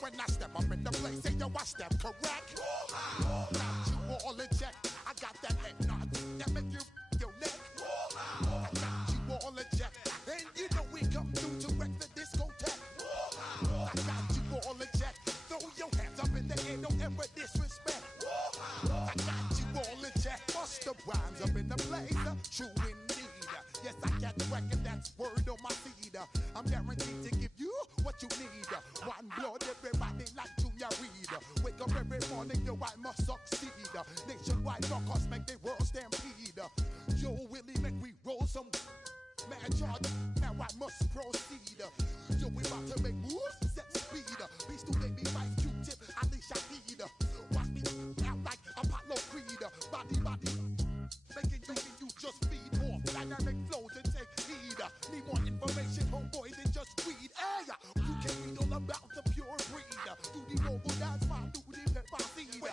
when I step up in the place, say yo, I step correct. Got you all in check. I got that head nod that make you your neck. I got you all in check, and you know we come through to wreck the discotheque. I got you all in check. Throw your hands up in the air, don't ever disrespect. I got you all in check. Bust the rhymes up in the place, true indeed. Yes, I got the record, that's word on my feed. I'm guaranteed to give you what you need. One blood, everybody like Junior Reed. Wake up every morning, yo, I must succeed. Nationwide knockouts make the world stampede. Yo, Willie, make we roll some mad charge. Now I must proceed. Yo, we about to make moves, set speed. Beast to baby, Vice Q-tip, Alicia Heed. Watch me out like Apollo Creed. Body, making you just feed off dynamic flows and take heed. Need more information, homeboy, than just read. Hey, you can read all about the pure breed. Do the mobile dance, my do the pepper seed.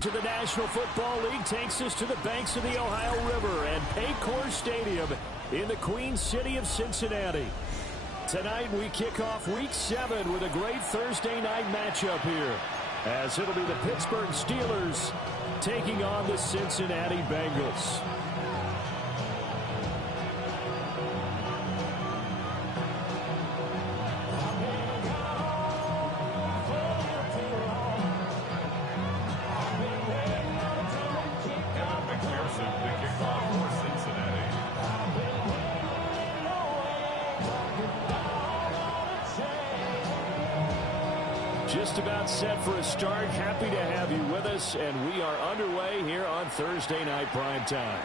To the National Football League takes us to the banks of the Ohio River and Paycor Stadium in the Queen City of Cincinnati. Tonight we kick off Week 7 with a great Thursday night matchup here, as it'll be the Pittsburgh Steelers taking on the Cincinnati Bengals. Just about set for a start. Happy to have you with us, and we are underway here on Thursday Night Primetime.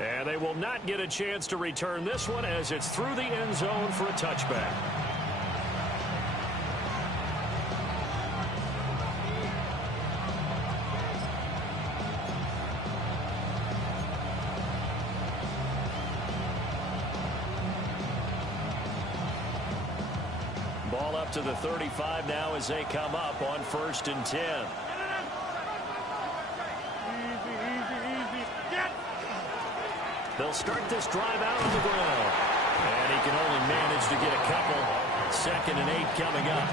And they will not get a chance to return this one as it's through the end zone for a touchback. Ball up to the 35 now as they come up on 1st and 10. They'll start this drive out on the ground. And he can only manage to get a couple. 2nd and 8 coming up.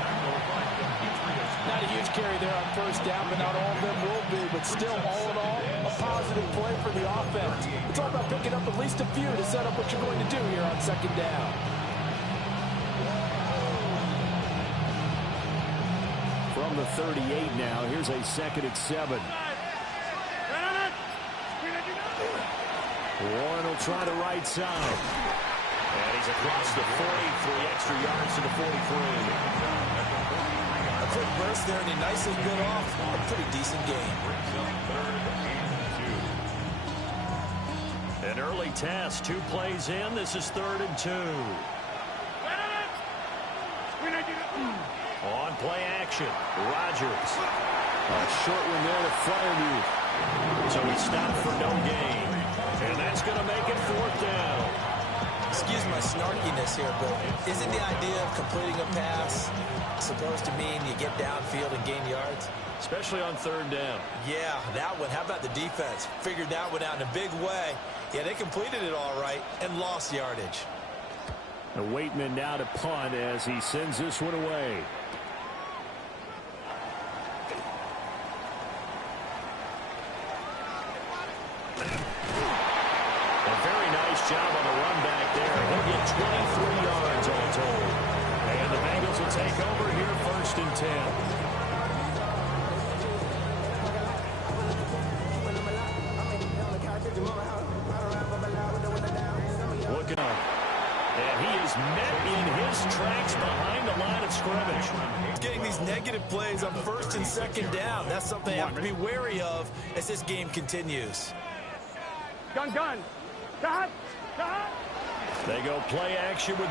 Not a huge carry there on 1st down, but not all of them will be. But still, all in all, a positive play for the offense. It's all about picking up at least a few to set up what you're going to do here on 2nd down. From the 38 now, here's a 2nd and 7. Warren will try the right side. And he's across the 40, 3 extra yards to the 43. A quick burst there, and he nicely bit off a pretty decent game. An early test, 2 plays in. This is 3rd and 2. On play action, Rodgers. A short one there to Freiermuth. So he stopped for no gain. And that's going to make it 4th down. Excuse my snarkiness here, but isn't the idea of completing a pass supposed to mean you get downfield and gain yards? Especially on 3rd down. Yeah, that one. How about the defense? Figured that one out in a big way. Yeah, they completed it all right and lost yardage. Waitman now to punt as he sends this one away. Job on the run back there. He'll get 23 yards all told. And the Bengals will take over here 1st and 10. Looking up. And he is met in his tracks behind the line of scrimmage. Getting these negative plays on 1st and 2nd down. That's something you have to be wary of as this game continues. Gun. Cut. They go play action with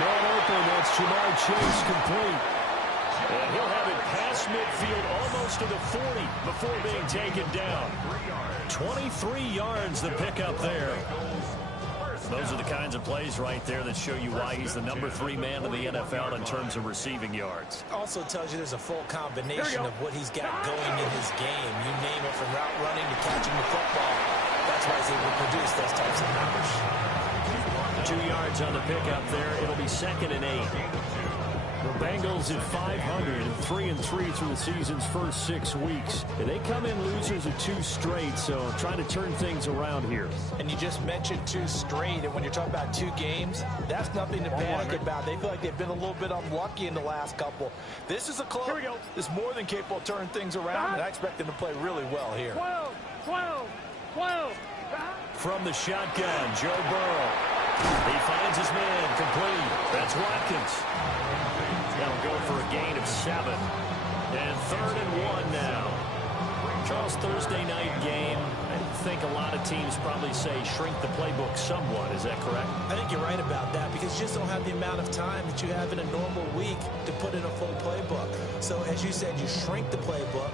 Man open, that's Jamar Chase complete. And he'll have it past midfield almost to the 40 before being taken down. 23 yards the pickup there. Those are the kinds of plays right there that show you why he's the #3 man in the NFL in terms of receiving yards. Also tells you there's a full combination of what he's got going in his game. You name it, from route running to catching the football. That's why he's able to produce those types of numbers. 2 yards on the pickup there. It'll be 2nd and 8. The Bengals at 500 and 3-3 through the season's first 6 weeks. And they come in losers of 2 straight, so trying to turn things around here. And you just mentioned 2 straight, and when you're talking about 2 games, that's nothing to panic about. They feel like they've been a little bit unlucky in the last couple. This is a club that's more than capable of turning things around, and I expect them to play really well here. 12. From the shotgun, Joe Burrow. He finds his man complete. That's Watkins. That'll go for a gain of 7. And 3rd and 1 now. Charles, Thursday night game. I think a lot of teams probably say shrink the playbook somewhat. Is that correct? I think you're right about that, because you just don't have the amount of time that you have in a normal week to put in a full playbook. So as you said, you shrink the playbook.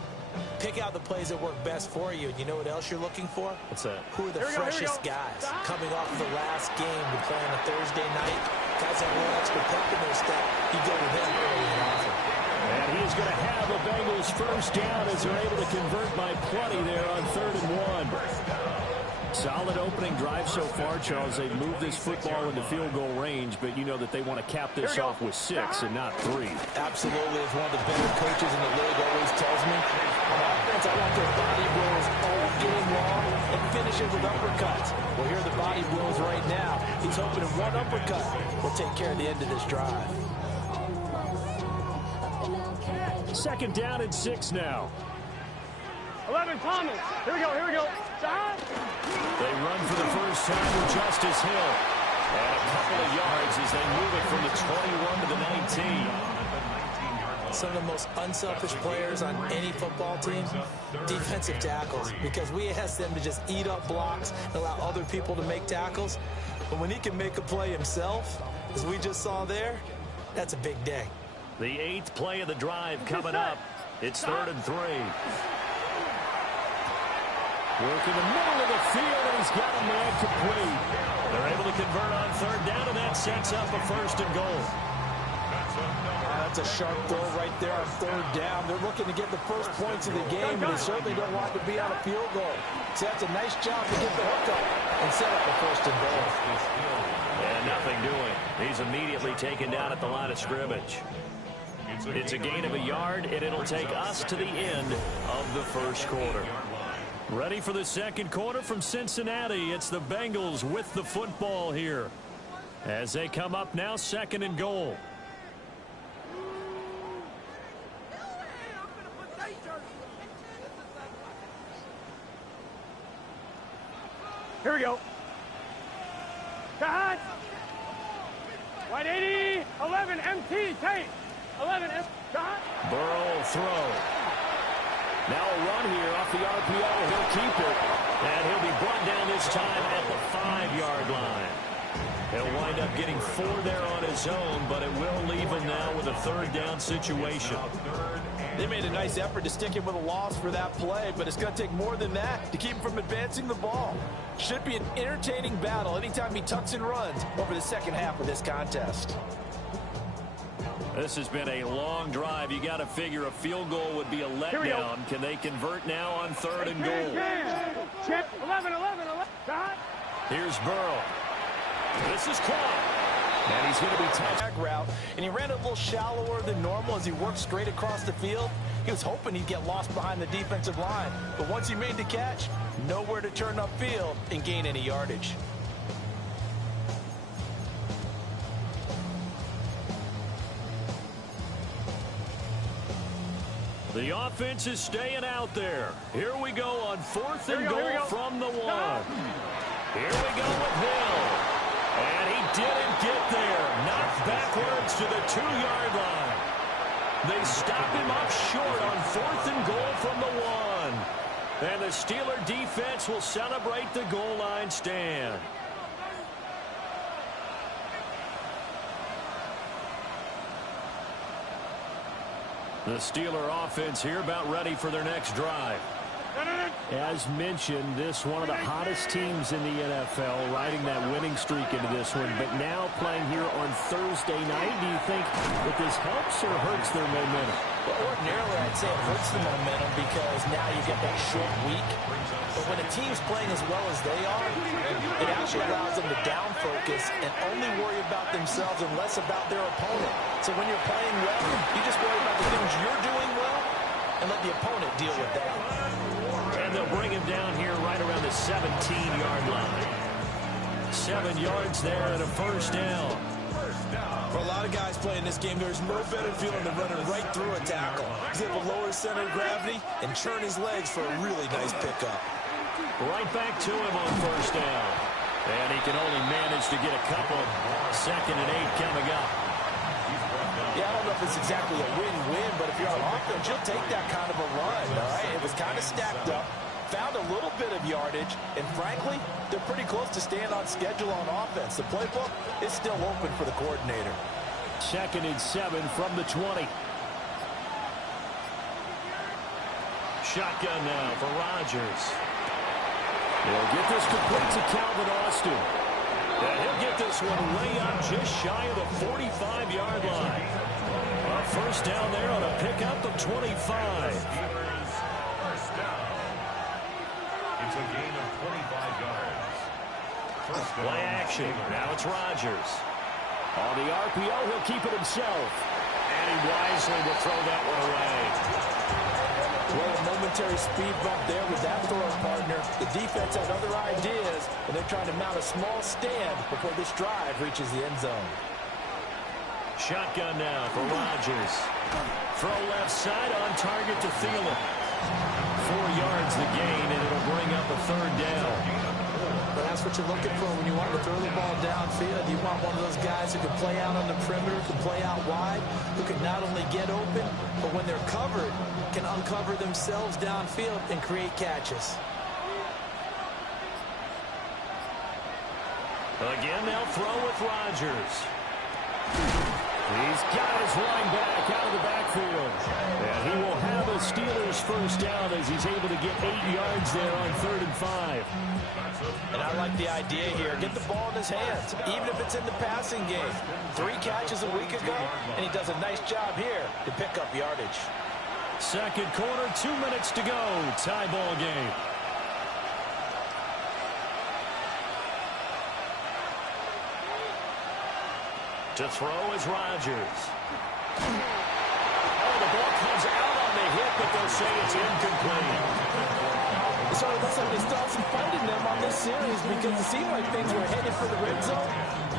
Pick out the plays that work best for you. And you know what else you're looking for? What's that? Who are the freshest guys coming off of the last game to play on a Thursday night? Guys have a little extra pep in their step. You go with them early and often. And he's going to have a Bengals first down as they're able to convert by plenty there on 3rd and 1. Solid opening drive so far, Charles. They've moved this football into field goal range, but you know that they want to cap this off with 6 and not 3. Absolutely. As one of the better coaches in the league always tells me, on offense, I want their body blows all game long and finish it with uppercuts. Well, here are the body blows right now. He's hoping in one uppercut will take care of the end of this drive. 2nd down and 6 now. 11, Thomas. Here we go. They run for the first time with Justice Hill. And a couple of yards as they move it from the 21 to the 19. Some of the most unselfish players on any football team, defensive tackles, because we ask them to just eat up blocks and allow other people to make tackles. But when he can make a play himself, as we just saw there, that's a big day. The 8th play of the drive coming up. It's 3rd and 3. Working the middle of the field, and he's got a man complete. They're able to convert on 3rd down, and that sets up a 1st and goal. That's a sharp throw right there on 3rd down. They're looking to get the first points of the game, and they certainly don't want to be on a field goal. So that's a nice job to get the hook up and set up the 1st and goal. And nothing doing. He's immediately taken down at the line of scrimmage. It's a gain of a yard, and it'll take us to the end of the 1st quarter. Ready for the 2nd quarter from Cincinnati. It's the Bengals with the football here as they come up now, 2nd and goal. Here we go. Cut. Wide 80. 11 MT. Tape. 11 MT. Cut. Burrow throw. Now a run here off the RPO. He'll keep it. And he'll be brought down this time at the 5-yard line. He'll wind up getting 4 there on his own, but it will leave him now with a 3rd down situation. They made a nice effort to stick him with a loss for that play, but it's going to take more than that to keep him from advancing the ball. Should be an entertaining battle anytime he tucks and runs over the 2nd half of this contest. This has been a long drive. You got to figure a field goal would be a letdown. Can they convert now on 3rd and goal? 11. Here's Burrow. This is caught. And he's going to be touched. Route, and he ran a little shallower than normal as he worked straight across the field. He was hoping he'd get lost behind the defensive line. But once he made the catch, nowhere to turn upfield and gain any yardage. The offense is staying out there. Here we go on 4th and goal from the 1. Here we go with Hill. And he didn't get there. Knocked backwards to the 2-yard line. They stop him up short on 4th and goal from the 1. And the Steeler defense will celebrate the goal line stand. The Steeler offense here about ready for their next drive. As mentioned, this one of the hottest teams in the NFL, riding that winning streak into this one. But now playing here on Thursday night, do you think that this helps or hurts their momentum? Well, ordinarily, I'd say it hurts the momentum because now you get that short week. But when a team's playing as well as they are, it actually allows them to down focus and only worry about themselves and less about their opponent. So when you're playing well, you just worry about the things you're doing well and let the opponent deal with that. And they'll bring him down here right around the 17-yard line. 7 yards there and a first down. For a lot of guys playing this game, there's no better feeling than running right through a tackle. He's able to lower his center of gravity and churn his legs for a really nice pickup. Right back to him on first down. And he can only manage to get a couple. 2nd and 8 coming up. Yeah, I don't know if it's exactly a win-win, but if you're on offense, you'll take that kind of a run, all right? It was kind of stacked up, found a little bit of yardage, and frankly, they're pretty close to staying on schedule on offense. The playbook is still open for the coordinator. 2nd and 7 from the 20. Shotgun now for Rodgers. He'll get this complete to Calvin Austin. And he'll get this one way up just shy of the 45-yard line. A first down there on a pickup of 25. First down. It's a gain of 25 yards. Play action. Now it's Rodgers. On the RPO, he'll keep it himself. And he wisely will throw that one away. Well, a momentary speed bump there with that throw partner. The defense had other ideas, and they're trying to mount a small stand before this drive reaches the end zone. Shotgun now for Rodgers. Throw left side on target to Thielen. 4 yards the gain, and it'll bring up a 3rd down. But that's what you're looking for when you want to throw the ball downfield. You want one of those guys who can play out on the perimeter, can play out wide, who can not only get open, but when they're covered, can uncover themselves downfield and create catches. Again, they'll throw with Rodgers. He's got his line back out of the backfield. And he will have a Steelers first down as he's able to get 8 yards there on 3rd and 5. And I like the idea here. Get the ball in his hands, even if it's in the passing game. 3 catches a week ago, and he does a nice job here to pick up yardage. 2nd quarter, 2 minutes to go. Tie ball game. To throw is Rodgers. Oh, the ball comes out on the hit, but they'll say it's incomplete. So it looks like they still have some fight in them on this series because it seemed like things were headed for the red zone.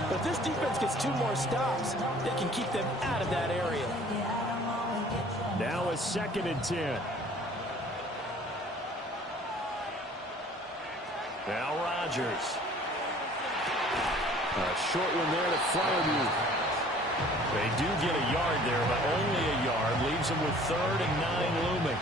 But if this defense gets 2 more stops, they can keep them out of that area. Now a 2nd and 10. Now Rodgers. A short one there to Fryermuth. They do get a yard there, but only a yard. Leaves them with 3rd and 9 looming.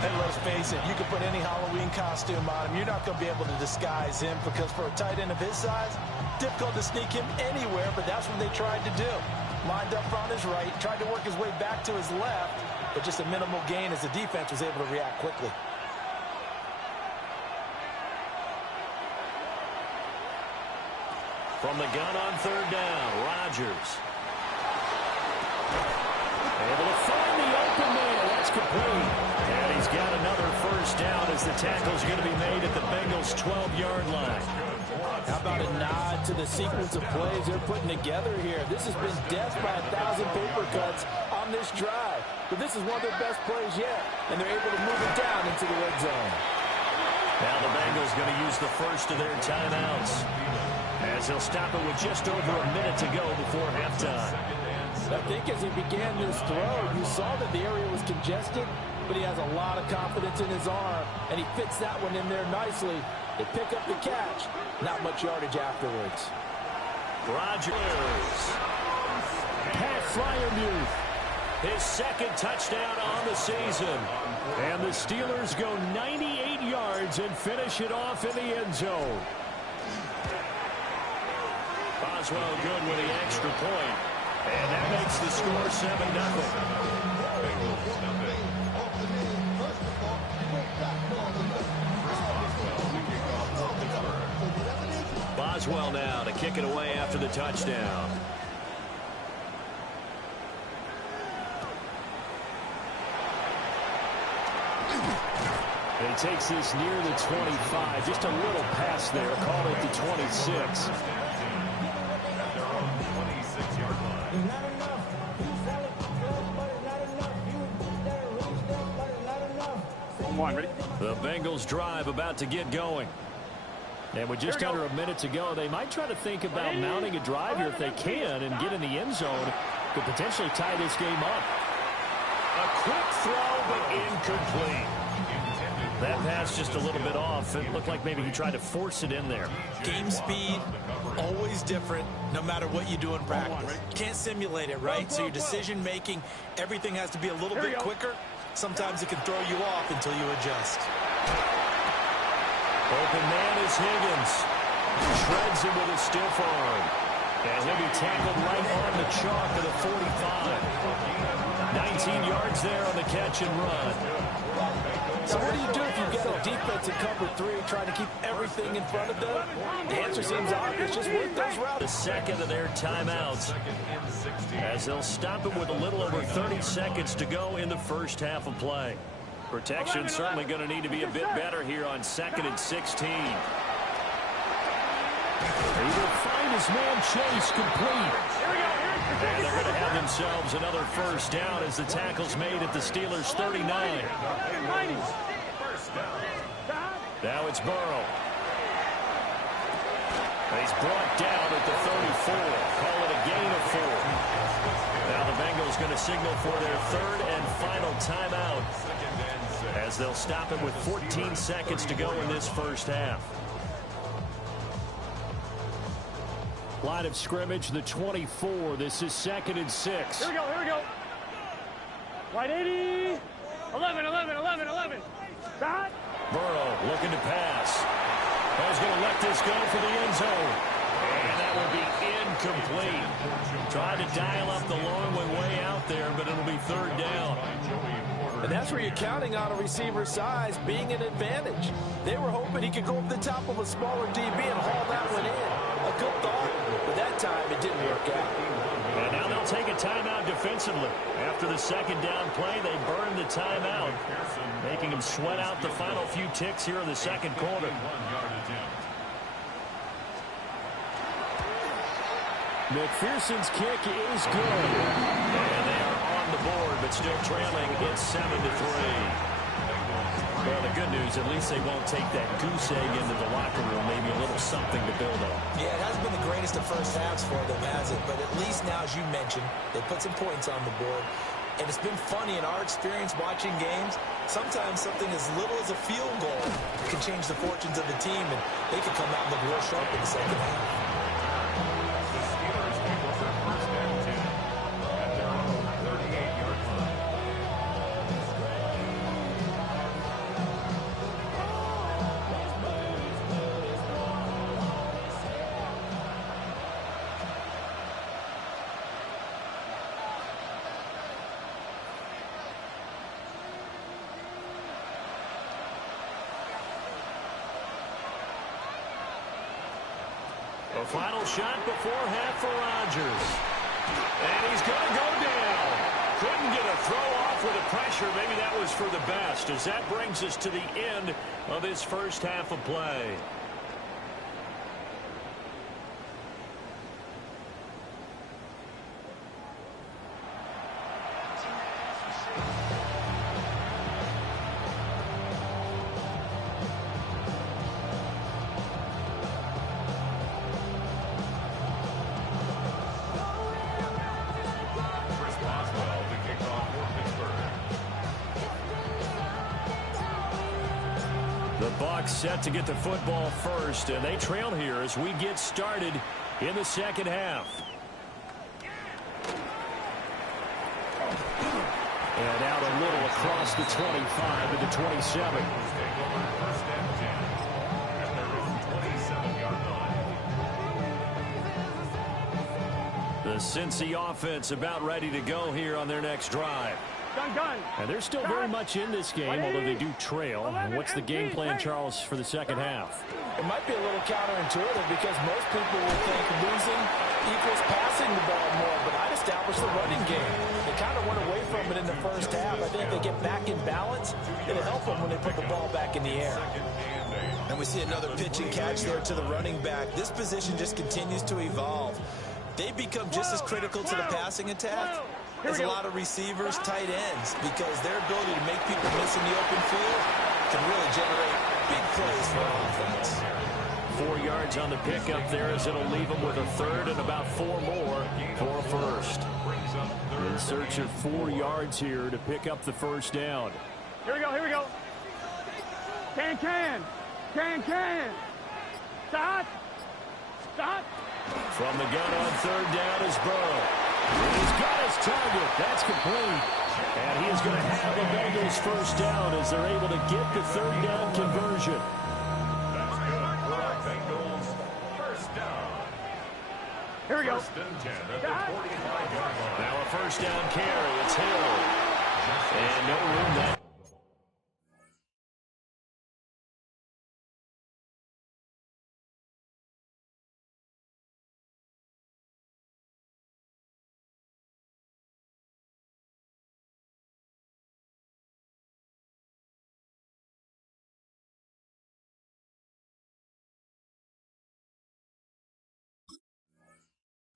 And let's face it, you can put any Halloween costume on him. You're not going to be able to disguise him because for a tight end of his size, difficult to sneak him anywhere, but that's what they tried to do. Lined up on his right, tried to work his way back to his left, but just a minimal gain as the defense was able to react quickly. From the gun on 3rd down, Rodgers. Able to find the open man. That's complete. And he's got another first down as the tackle's going to be made at the Bengals' 12-yard line. How about a nod to the sequence of plays they're putting together here? This has been death by 1,000 paper cuts on this drive. But this is one of their best plays yet, and they're able to move it down into the red zone. Now the Bengals going to use the first of their timeouts, as they'll stop it with just over a minute to go before halftime. I think as he began this throw, you saw that the area was congested, but he has a lot of confidence in his arm, and he fits that one in there nicely. They pick up the catch, not much yardage afterwards. Rodgers. Pat Fryermuth, his 2nd touchdown on the season. And the Steelers go 98 yards and finish it off in the end zone. Boswell good with the extra point. And that makes the score 7-0. Boswell now to kick it away after the touchdown. And he takes this near the 25. Just a little pass there. Call it the 26. Ready? The Bengals drive about to get going. And with just under a minute to go, they might try to think about mounting a drive here if they can and get in the end zone. Could potentially tie this game up. A quick throw, but incomplete. That pass just a little bit off. It looked like maybe he tried to force it in there. Game speed, always different, no matter what you do in practice. Can't simulate it, right? So your decision making, everything has to be a little bit quicker. Sometimes it can throw you off until you adjust. Open man is Higgins. Shreds him with a stiff arm. And he'll be tackled right on the chalk of the 45. 19 yards there on the catch and run. So what do you do if you get a defense in cover 3 trying to keep everything in front of them? The answer seems obvious. Just work those routes. The second of their timeouts, as they'll stop it with a little over 30 seconds to go in the first half of play. Protection certainly going to need to be a bit better here on 2nd and 16. He will find his man Chase complete. And they're going to have themselves another first down as the tackle's made at the Steelers' 39. Now it's Burrow. He's brought down at the 34. Call it a gain of 4. Now the Bengals going to signal for their third and final timeout as they'll stop it with 14 seconds to go in this first half. Line of scrimmage, the 24. This is 2nd and 6. Here we go. Right 80. 11. Dot. Burrow looking to pass. He's going to let this go for the end zone. And that will be incomplete. Tried to dial up the long way out there, but it'll be 3rd down. And that's where you're counting on a receiver's size being an advantage. They were hoping he could go up the top of a smaller DB and haul that one in. A good thought, but that time it didn't work out. And now they'll take a timeout defensively. After the 2nd down play, they burned the timeout, making them sweat out the final few ticks here in the 2nd quarter. McPherson's kick is good. And they are on the board, but still trailing. It's 7-3. Well, the good news, at least they won't take that goose egg into the locker room. Maybe a little something to build on. Yeah, it hasn't been the greatest of first halves for them, has it? But at least now, as you mentioned, they put some points on the board. And it's been funny in our experience watching games. Sometimes something as little as a field goal can change the fortunes of the team, and they could come out and look real sharp in the second half. A final shot before half for Rodgers. And he's going to go down. Couldn't get a throw off with the pressure. Maybe that was for the best, as that brings us to the end of this first half of play. Set to get the football first, and they trail here as we get started in the second half. And out a little across the 25 to the 27. The Cincy offense about ready to go here on their next drive. Gun. And they're still very much in this game, although they do trail. What's the game plan, Charles, for the second half? It might be a little counterintuitive because most people will think losing equals passing the ball more, but I'd establish the running game. They kind of went away from it in the first half. I think if they get back in balance, it'll help them when they put the ball back in the air. And we see another pitch and catch there to the running back. This position just continues to evolve. They become just as critical to the passing attack as a lot of receivers, tight ends, because their ability to make people miss in the open field can really generate big plays for offense. 4 yards on the pickup there as it'll leave them with a third and about 4 more for a first. In search of 4 yards here to pick up the first down. Here we go. Can. Stop. From the gun on third down is Burrow. He's got his target. That's complete. And he is going to have the Bengals first down as they're able to get the third down conversion. That's good for our Bengals. First down. Here we go. First and 10 at the 45-yard line. Now a first down carry. It's Hill. And no room there.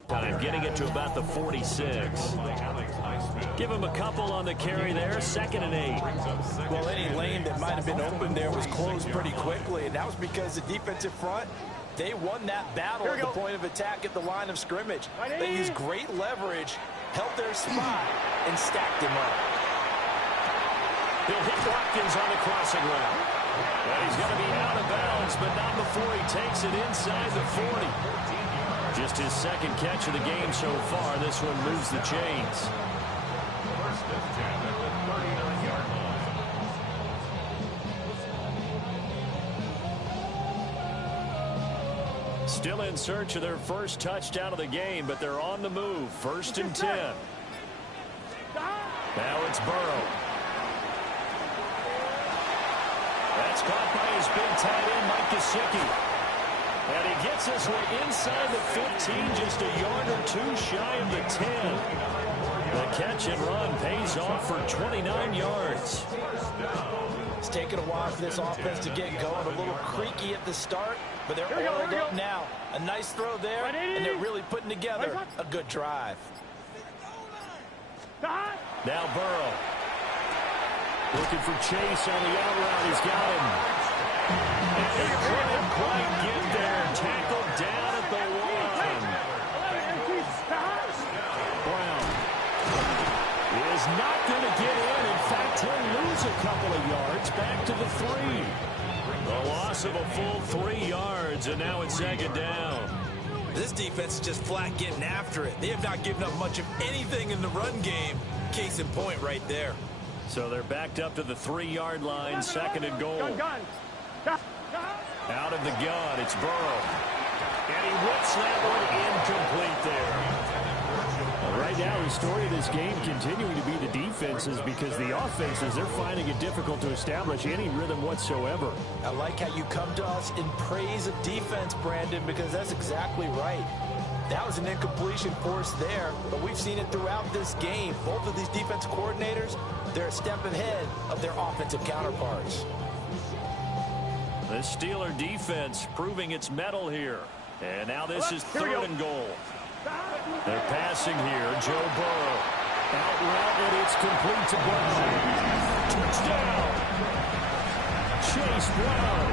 Time getting it to about the 46. Give him a couple on the carry there. 2nd and 8. Well, any lane that might have been open there was closed pretty quickly, and that was because the defensive front, they won that battle at the point of attack at the line of scrimmage. They used great leverage, held their spot, and stacked him up. He'll hit Watkins on the crossing route. Well, he's going to be out of bounds, but not before he takes it inside the 40. Just his second catch of the game so far. This one moves the chains. First and 10 at the 39-yard line. Still in search of their first touchdown of the game, but they're on the move. 1st and 10. Now it's Burrow. That's caught by his big tight end, Mike Gesicki. And he gets this one inside the 15, just a yard or 2 shy of the 10. The catch and run pays off for 29 yards. It's taken a while for this offense to get going. A little creaky at the start, but they're oiled up now. A nice throw there, and they're really putting together a good drive. Now Burrow. Looking for Chase on the out route. He's got him. And he couldn't quite get there. Tackled down at the 1. Brown is not going to get in. In fact, he'll lose a couple of yards back to the 3. The loss of a full 3 yards, and now it's 2nd down. This defense is just flat getting after it. They have not given up much of anything in the run game. Case in point right there. So they're backed up to the 3-yard line, 2nd and goal. Out of the gun, it's Burrow. And he whips that one incomplete there. Well, right now, the story of this game continuing to be the defenses, because the offenses, they're finding it difficult to establish any rhythm whatsoever. I like how you come to us in praise of defense, Brandon, because that's exactly right. That was an incompletion force there, but we've seen it throughout this game. Both of these defense coordinators, they're a step ahead of their offensive counterparts. The Steeler defense proving its mettle here. And now this is 3rd and goal. They're passing here. Joe Burrow. Out route, and it's complete to Brown. Touchdown! Chase Brown.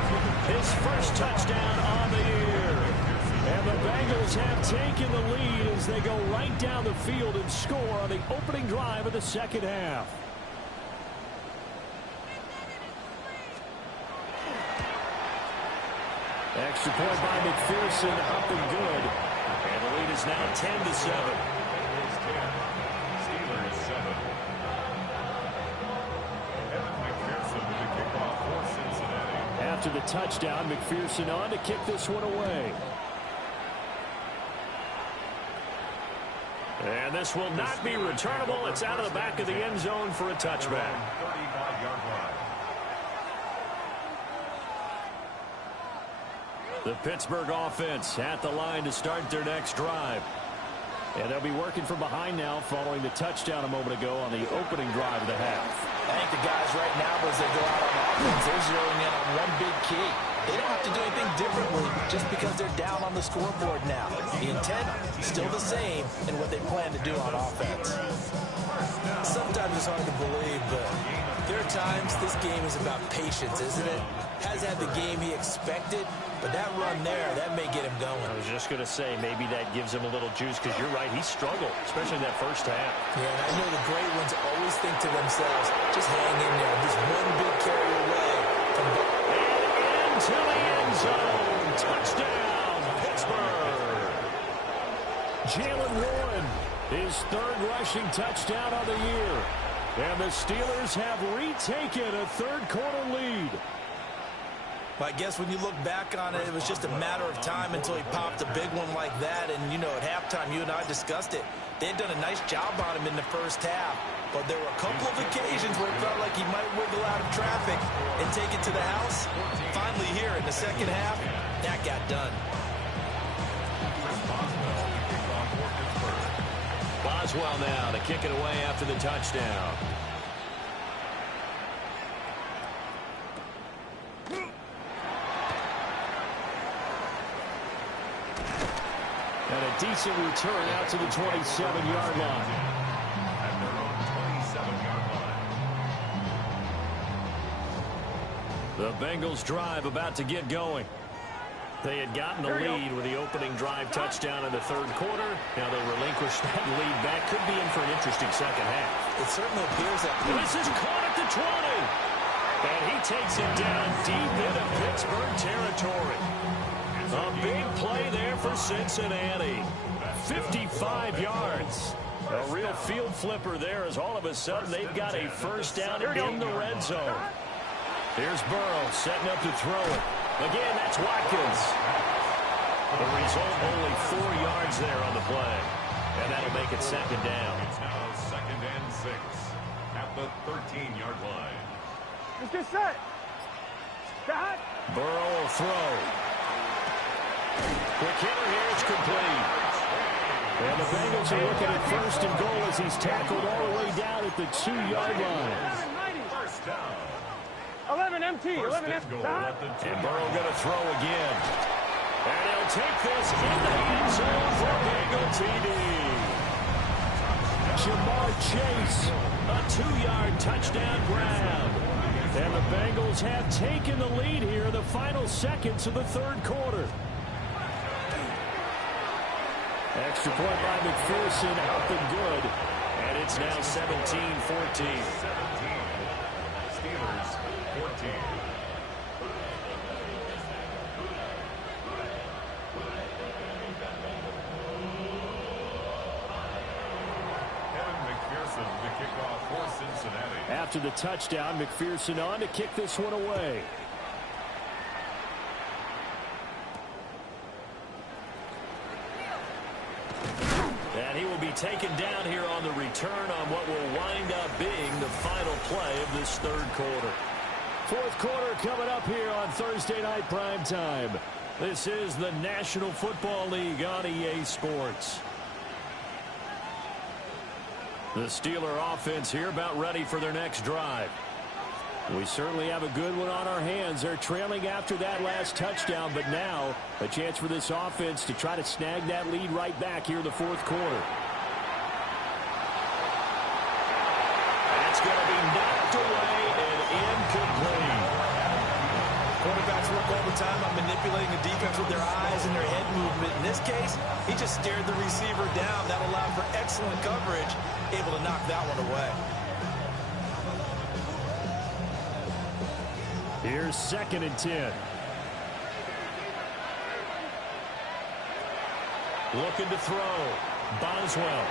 His first touchdown on the year. And the Bengals have taken the lead as they go right down the field and score on the opening drive of the second half. Extra point by McPherson, up and good. And the lead is now 10-7. Steelers 7. Evan McPherson with the kickoff for Cincinnati. After the touchdown, McPherson on to kick this one away. And this will not be returnable. It's out of the back of the end zone for a touchback. 35-yard line. The Pittsburgh offense at the line to start their next drive. And they'll be working from behind now following the touchdown a moment ago on the opening drive of the half. I think the guys right now, as they go out on offense, they're zeroing in on one big key. They don't have to do anything differently just because they're down on the scoreboard now. The intent is still the same in what they plan to do on offense. Sometimes it's hard to believe, but there are times this game is about patience, isn't it? Has had the game he expected, but that run there, that may get him going. I was just going to say, maybe that gives him a little juice, because you're right, he struggled, especially in that first half. Yeah, and I know the great ones always think to themselves, just hang in there, just one big carry away from the... And into the end zone. Touchdown, Pittsburgh. Jalen Warren, his third rushing touchdown of the year. And the Steelers have retaken a third-quarter lead. I guess when you look back on it, it was just a matter of time until he popped a big one like that. And, you know, at halftime, you and I discussed it. They had done a nice job on him in the first half. But there were a couple of occasions where it felt like he might wiggle out of traffic and take it to the house. Finally here in the second half, that got done. Boswell now to kick it away after the touchdown. And a decent return out to the 27-yard line. At their own 27-yard line. The Bengals drive about to get going. They had gotten the lead with the opening drive touchdown in the third quarter. Now they relinquish that lead back. Could be in for an interesting second half. It certainly appears that... This is caught at the 20. And he takes it down deep into Pittsburgh territory. A big play there for Cincinnati. 55 yards. A real field flipper there as all of a sudden they've got a first down in the red zone. Here's Burrow setting up to throw it. Again, that's Watkins. The result, only 4 yards there on the play. And that'll make it second down. It's now 2nd and 6 at the 13-yard line. Let's get set. Set. Burrow will throw. Quick hitter here, it's complete. And the Bengals are looking at first and goal as he's tackled all the way down at the 2-yard line. First down. 11 MT. 11 MT. And Burrow going to throw again. And he'll take this into the end zone for Bengal TD. Jamar Chase, a 2-yard touchdown grab. And the Bengals have taken the lead here in the final seconds of the third quarter. Extra point by McPherson, out the good. And it's now 17-14. 17. Steelers 14. Kevin McPherson, the kickoff for Cincinnati. After the touchdown, McPherson on to kick this one away. And he will be taken down here on the return on what will wind up being the final play of this third quarter. Fourth quarter coming up here on Thursday Night Primetime. This is the National Football League on EA Sports. The Steeler offense here about ready for their next drive. We certainly have a good one on our hands. They're trailing after that last touchdown, but now a chance for this offense to try to snag that lead right back here in the fourth quarter. That's going to be knocked away and incomplete. Quarterbacks work all the time on manipulating the defense with their eyes and their head movement. In this case, he just stared the receiver down. That allowed for excellent coverage, able to knock that one away. Here's 2nd and 10. Looking to throw. Boswell.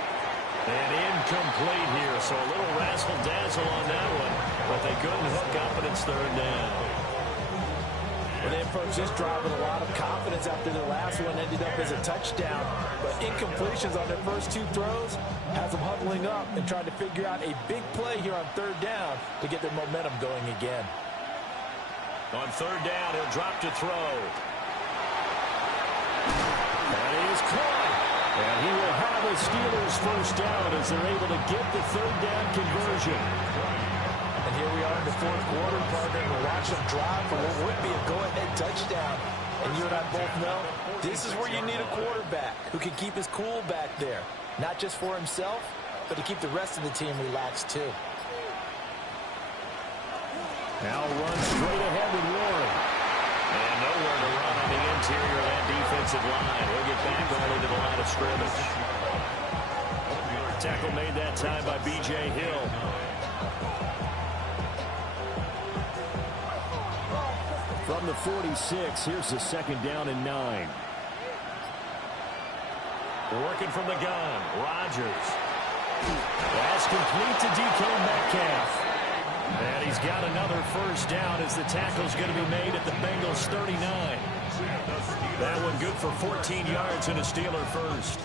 And incomplete here. So a little razzle-dazzle on that one. But they couldn't hook up, and it's third down. They approached this drive with a lot of confidence after their last one ended up as a touchdown. But incompletions on their first two throws has them huddling up and trying to figure out a big play here on third down to get their momentum going again. On third down, he'll drop to throw. And he is caught. And he will have the Steelers first down as they're able to get the third down conversion. And here we are in the fourth quarter, partner, and we're watching them drive for what would be a go-ahead touchdown. And you and I both know this is where you need a quarterback who can keep his cool back there. Not just for himself, but to keep the rest of the team relaxed too. Now runs straight ahead with Warren. And nowhere to run on the interior of that defensive line. He'll get back only to the line of scrimmage. Tackle made that time by B.J. Hill. From the 46, here's the second down and 9. Working from the gun, Rodgers. That's complete to DK Metcalf. And he's got another first down as the tackle's going to be made at the Bengals 39. That one good for 14 yards and a Steeler first.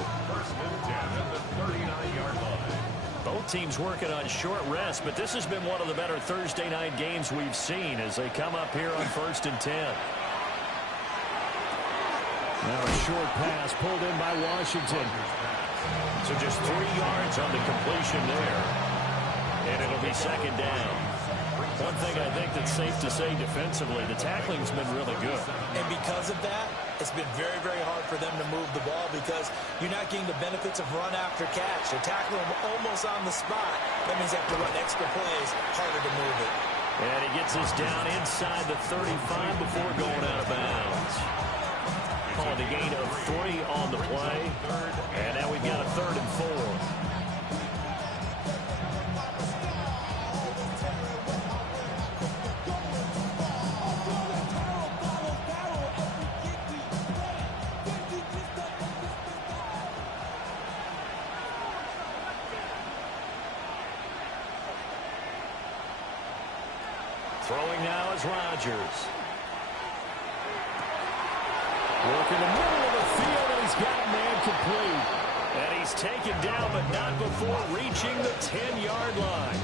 Both teams working on short rest, but this has been one of the better Thursday night games we've seen as they come up here on 1st and 10. Now a short pass pulled in by Washington. So just 3 yards on the completion there. And it'll be second down. One thing I think that's safe to say defensively, the tackling's been really good. And because of that, it's been very, very hard for them to move the ball because you're not getting the benefits of run after catch. They're tackling them almost on the spot. That means you have to run extra plays, harder to move it. And he gets us down inside the 35 before going out of bounds. Calling a gain of 3 on the play. And now we've got a 3rd and 4. Throwing now is Rodgers. Working the middle of the field, and he's got man complete. And he's taken down, but not before reaching the 10-yard line.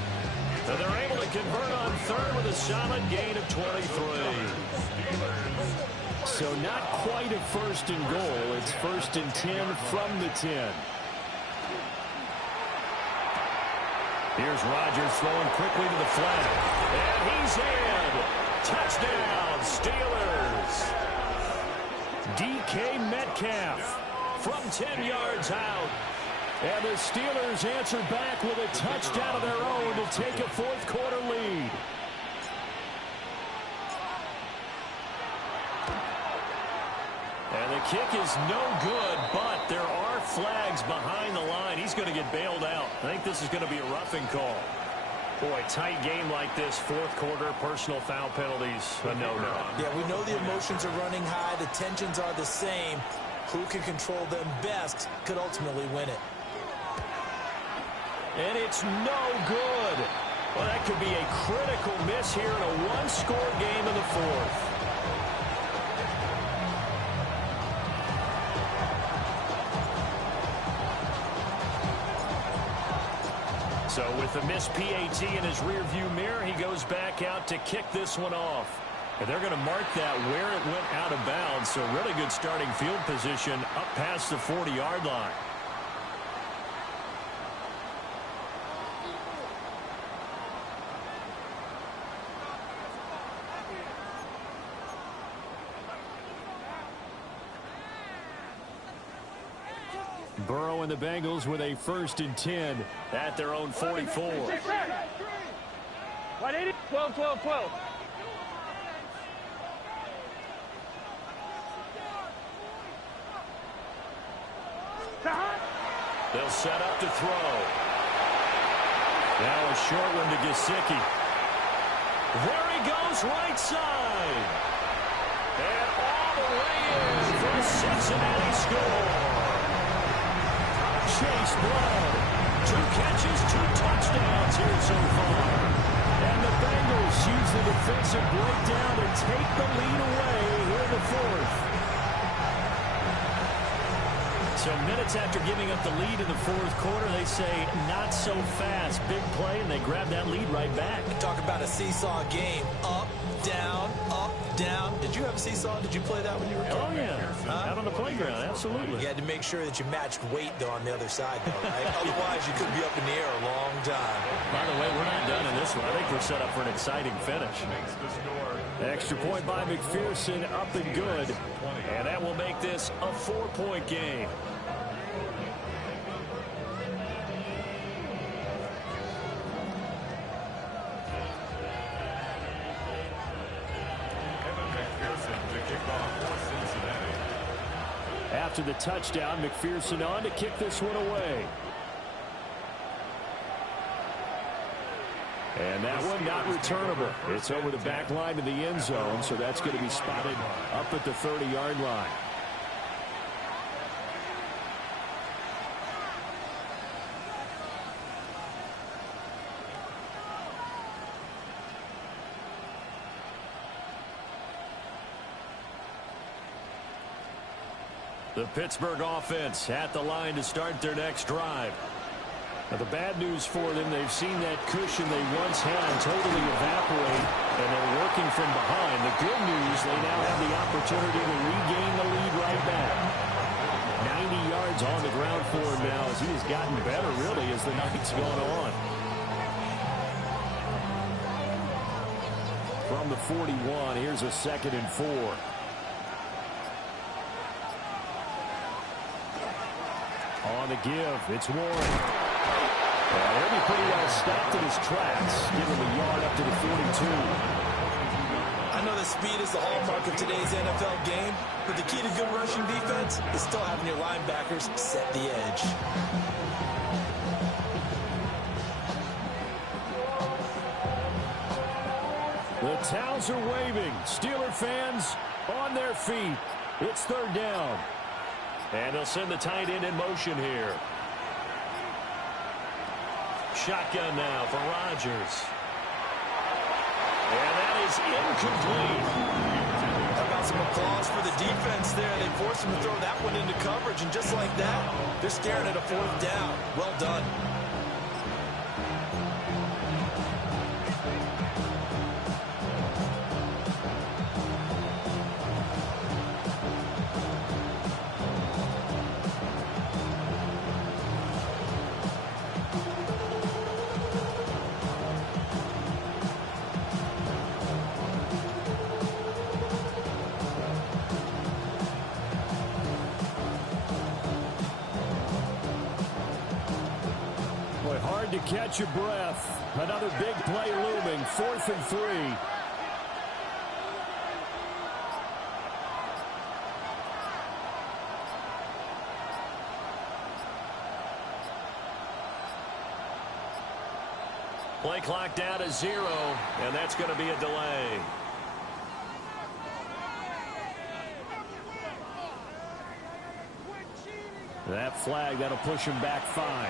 So they're able to convert on third with a solid gain of 23. So not quite a 1st and goal. It's 1st and 10 from the 10. Here's Rodgers throwing quickly to the flat. And he's in. Touchdown, Steelers. DK Metcalf from 10 yards out. And the Steelers answer back with a touchdown of their own to take a 4th quarter lead. And the kick is no good, but there are flags behind the line. He's going to get bailed out. I think this is going to be a roughing call. Boy, tight game like this, 4th quarter, personal foul penalties, a no-no. Yeah, we know the emotions are running high. The tensions are the same. Who can control them best could ultimately win it. And it's no good. Well, that could be a critical miss here in a one-score game in the 4th. So with the missed PAT in his rearview mirror, he goes back out to kick this one off. And they're going to mark that where it went out of bounds. So really good starting field position up past the 40-yard line. Burrow and the Bengals with a 1st and 10 at their own 44. 180, 12, 12, 12. They'll set up to throw. Now a short one to Gesicki. There he goes, right side. And all the way in for a Cincinnati score. Chase Brown, 2 catches, 2 touchdowns here so far. And the Bengals use the defensive breakdown and take the lead away here in the fourth. So minutes after giving up the lead in the fourth quarter, they say not so fast. Big play, and they grab that lead right back. Talk about a seesaw game. Up, down, up, down. Did you have a seesaw? Did you play that when you were Oh, yeah. Out on the playground, absolutely. You had to make sure that you matched weight, though, on the other side, though, right? Otherwise, you could be up in the air a long time. By the way, we're not done in this one. I think we're set up for an exciting finish. Extra point by McPherson, up and good. And that will make this a 4-point game. After the touchdown, McPherson on to kick this one away. And that one not returnable. It's over the back line to the end zone, so that's going to be spotted up at the 30-yard line. The Pittsburgh offense at the line to start their next drive. Now, the bad news for them, they've seen that cushion they once had totally evaporate, and they're working from behind. The good news, they now have the opportunity to regain the lead right back. 90 yards on the ground for him now as he has gotten better, really, as the night's gone on. From the 41, here's a 2nd and 4. On the give, it's Warren. He'll be pretty well stopped in his tracks. Give him a yard up to the 42. I know that speed is the hallmark of today's NFL game, but the key to good rushing defense is still having your linebackers set the edge. The towels are waving. Steeler fans on their feet. It's 3rd down. And they'll send the tight end in motion here. Shotgun now for Rodgers. And that is incomplete. How about some applause for the defense there? They forced him to throw that one into coverage, and just like that, they're staring at a 4th down. Well done. To catch your breath. Another big play looming. 4th and 3. Play clock down to 0, and that's going to be a delay. That flag, that'll push him back 5.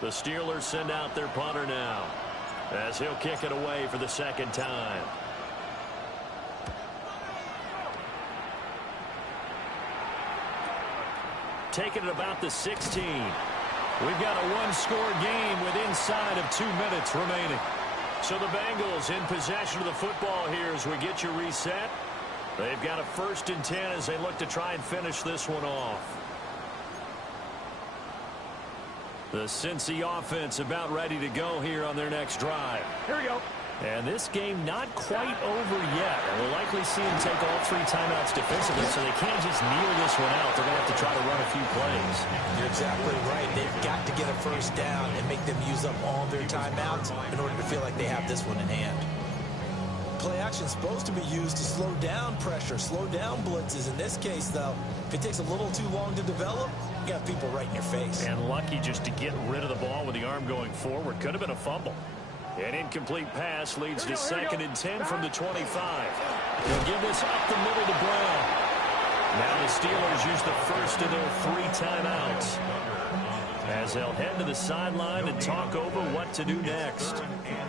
The Steelers send out their punter now, as he'll kick it away for the 2nd time. Taking it about the 16. We've got a one-score game with inside of 2 minutes remaining. So the Bengals in possession of the football here as we get you reset. They've got a 1st and 10 as they look to try and finish this one off. The Cincy offense about ready to go here on their next drive. Here we go. And this game not quite over yet. And we'll likely see them take all 3 timeouts defensively, so they can't just kneel this one out. They're going to have to try to run a few plays. You're exactly right. They've got to get a 1st down and make them use up all their timeouts in order to feel like they have this one in hand. Play action is supposed to be used to slow down pressure, slow down blitzes. In this case, though, if it takes a little too long to develop, you got people right in your face. And lucky just to get rid of the ball with the arm going forward. Could have been a fumble. An incomplete pass leads to 2nd and 10 from the 25. They'll give this up the middle to Brown. Now the Steelers use the first of their 3 timeouts, as they'll head to the sideline and talk over what to do next.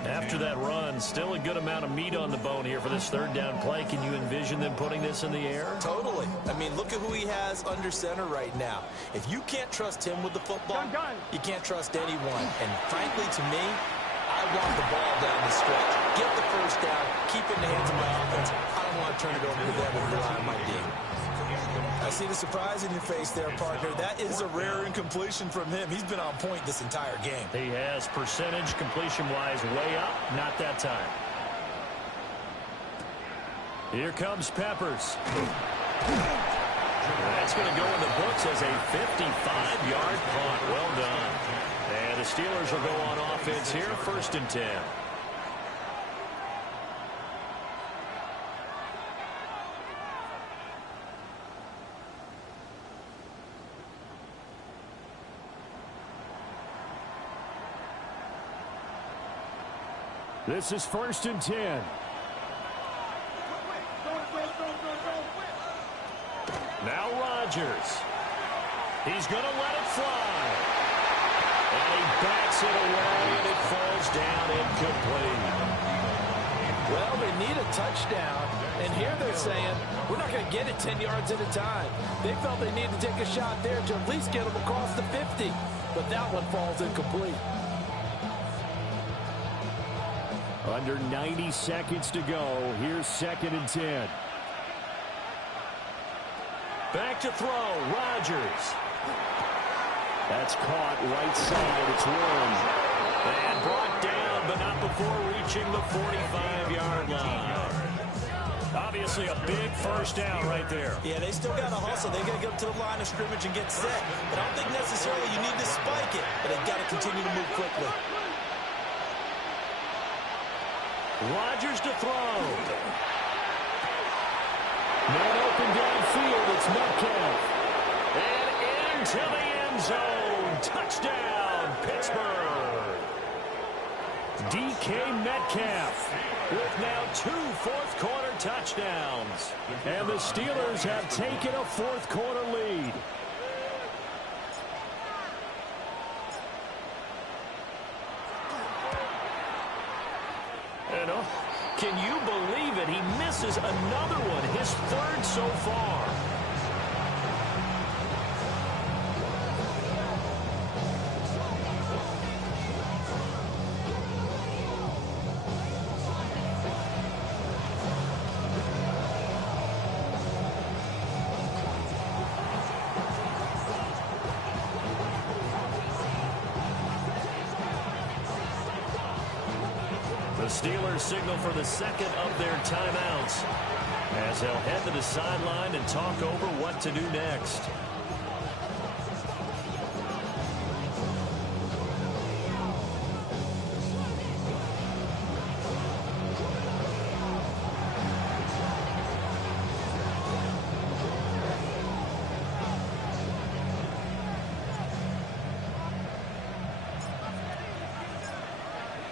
After that run, still a good amount of meat on the bone here for this 3rd down play. Can you envision them putting this in the air? Totally. I mean, look at who he has under center right now. If you can't trust him with the football, you can't trust anyone. And frankly, to me, I want the ball down the stretch. Get the first down, keep it in the hands of my offense. I don't want to turn it over to them and rely on my D. I see the surprise in your face there, partner. That is a rare incompletion from him. He's been on point this entire game. He has percentage completion-wise way up. Not that time. Here comes Peppers. That's going to go in the books as a 55-yard punt. Well done. And the Steelers will go on offense here, 1st and 10. This is 1st and 10. Now Rodgers. He's going to let it fly. And he backs it away, and it falls down incomplete. Well, they need a touchdown, and here they're saying, we're not going to get it 10 yards at a time. They felt they needed to take a shot there to at least get them across the 50, but that one falls incomplete. Under 90 seconds to go. Here's 2nd and 10. Back to throw. Rodgers. That's caught right side. It's Warren. And brought down, but not before reaching the 45-yard line. Obviously a big 1st down right there. Yeah, they still got to hustle. They got to get up to the line of scrimmage and get set. But I don't think necessarily you need to spike it, but they've got to continue to move quickly. Rodgers to throw. Man open downfield. It's Metcalf. And into the end zone. Touchdown, Pittsburgh. DK Metcalf with now 2 fourth-quarter touchdowns. And the Steelers have taken a fourth-quarter lead. And can you believe it? He misses another one, his 3rd so far. The Steelers signal for the 2nd of their timeouts as they'll head to the sideline and talk over what to do next.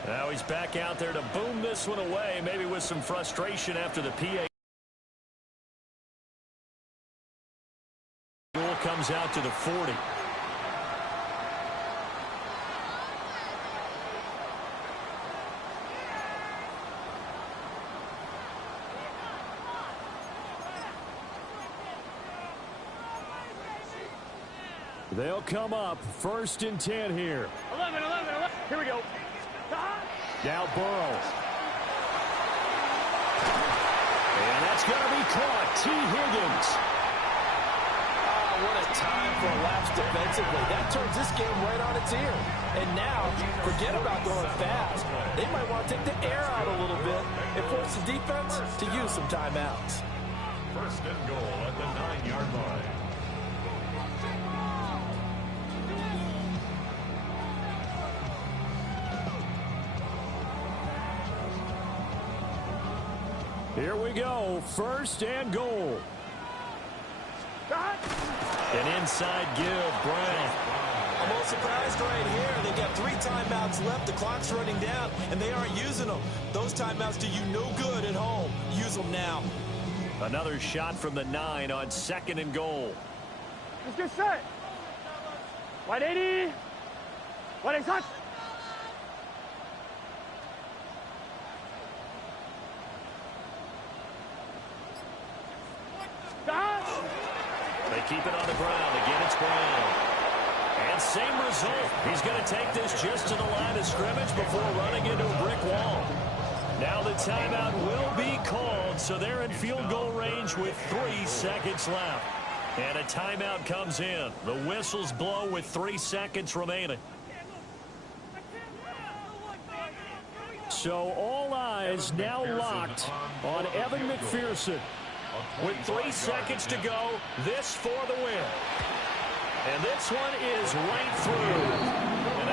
Now he's back out there to boom this one away, maybe with some frustration after the PA. Goal comes out to the 40. They'll come up 1st and 10 here. 11. Here we go. Now Burrow. And that's going to be caught. T. Higgins. Oh, what a time for a lapse defensively. That turns this game right on its ear. And now, forget about going fast. They might want to take the air out a little bit and force the defense to use some timeouts. 1st and goal at the 9-yard line. Here we go. First and goal. An inside give, Brown. I'm a little surprised right here. They've got 3 timeouts left. The clock's running down, and they aren't using them. Those timeouts do you no good at home. Use them now. Another shot from the 9 on second and goal. Let's get set. Wide 80. Wide 80 touch. They keep it on the ground. Again, it's Brown. And same result. He's going to take this just to the line of scrimmage before running into a brick wall. Now the timeout will be called, so they're in field goal range with 3 seconds left. And a timeout comes in. The whistles blow with 3 seconds remaining. So all eyes now locked on Evan McPherson. With 3 seconds to go, this for the win. And this one is right through.